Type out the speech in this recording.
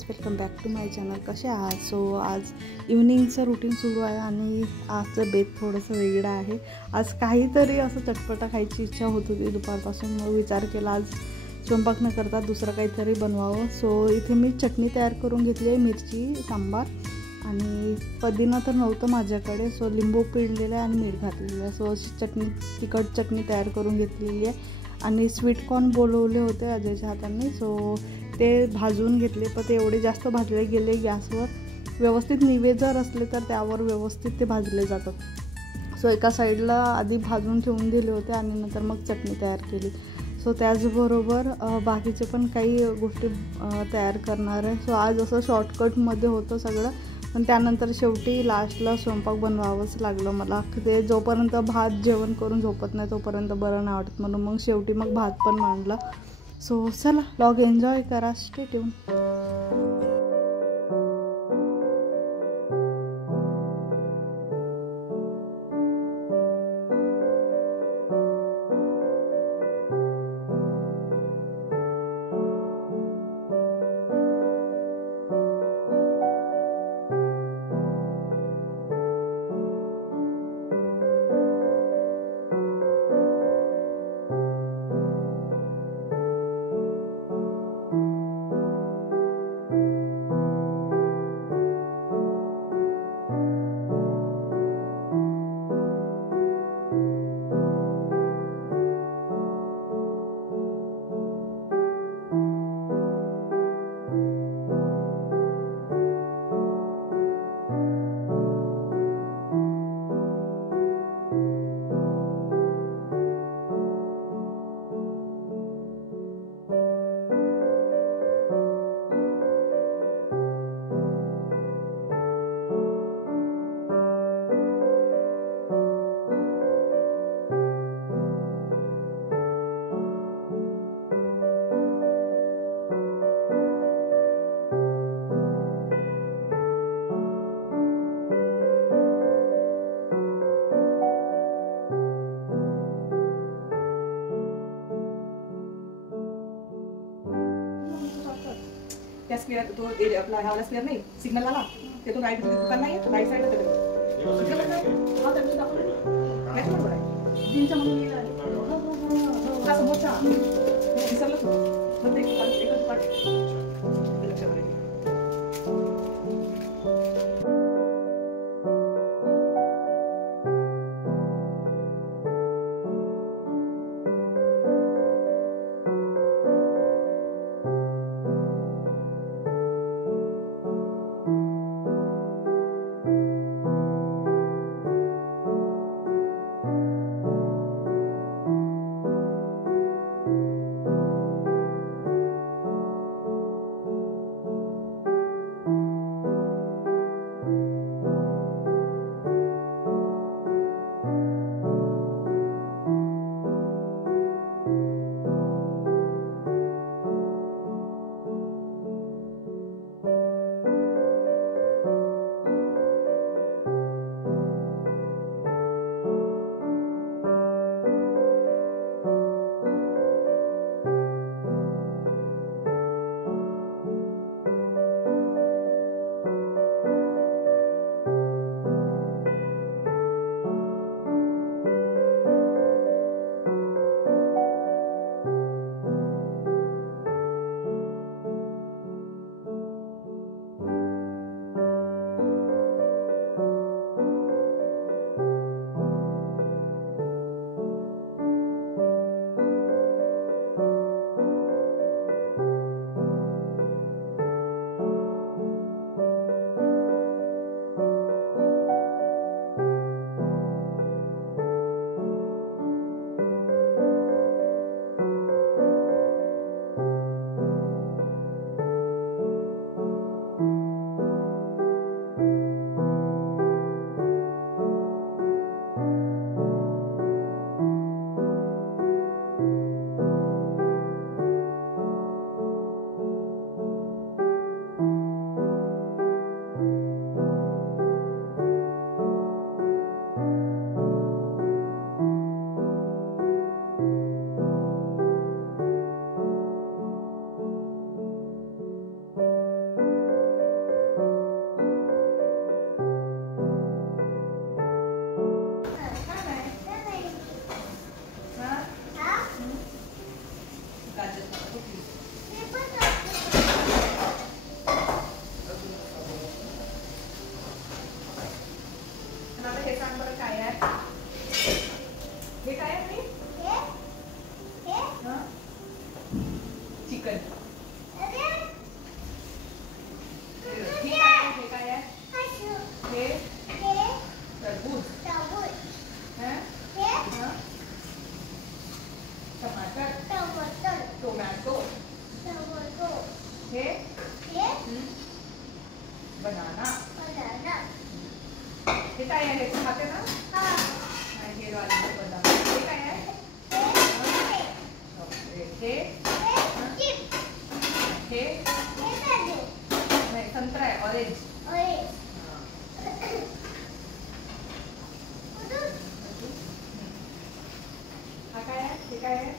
Guys, welcome back to my channel. कसे आहात? So आज इव्हनिंगचं रुटीन सुरू आहे आणि आजचं बेत थोडंसं वेगळं आहे. आज काहीतरी असं चटपटा खायची इच्छा होत होती दुपारपासून. मग विचार केला आज स्वयंपाक न करता दुसरं काहीतरी बनवावं. सो इथे मी चटणी तयार करून घेतली आहे, मिरची सांबार आणि पुदिना तर नव्हतं माझ्याकडे. सो लिंबू पिळलेलं आहे आणि मीठ घातलेलं आहे. सो अशी चटणी, तिखट चटणी तयार करून घेतलेली आहे. आणि स्वीटकॉर्न बोलवले होते अजयच्या हातांनी. सो ते भाजून घेतले, पण ते एवढे जास्त भाजले गेले गॅसवर. व्यवस्थित निवे जर असले तर त्यावर व्यवस्थित ते भाजले जातात. सो एका साईडला आधी भाजून ठेवून दिले होते आणि नंतर मग चटणी तयार केली. सो त्याचबरोबर बाकीचे पण काही गोष्टी तयार करणार आहे. सो आज असं शॉर्टकटमध्ये होतं सगळं, पण त्यानंतर शेवटी लास्टला स्वयंपाक बनवावंच लागलं मला. ते जोपर्यंत भात जेवण करून झोपत नाही तोपर्यंत बरं नाही वाटत, म्हणून मग शेवटी मग भात पण मांडला. सो चला, व्लॉग एन्जॉय करा, स्टे ट्यून. त्या स्क्वेअर तो आपला ह्याला स्क्वेअर नाही, सिग्नल आला तिथून राईट दुकान नाही, राईट साईडला सांग बरं काय आहे. हे काय आहे मी चिकन. हे काय आहे. हे तरबूज. टमाटर. टोमॅटो. हे बनाना. हे काय आहे. हे खाते ना. हे वाले बदाम. हे काय आहे. हे नाही संत्रा आहे. ऑरेंज. हा काय आहे. हे काय आहे.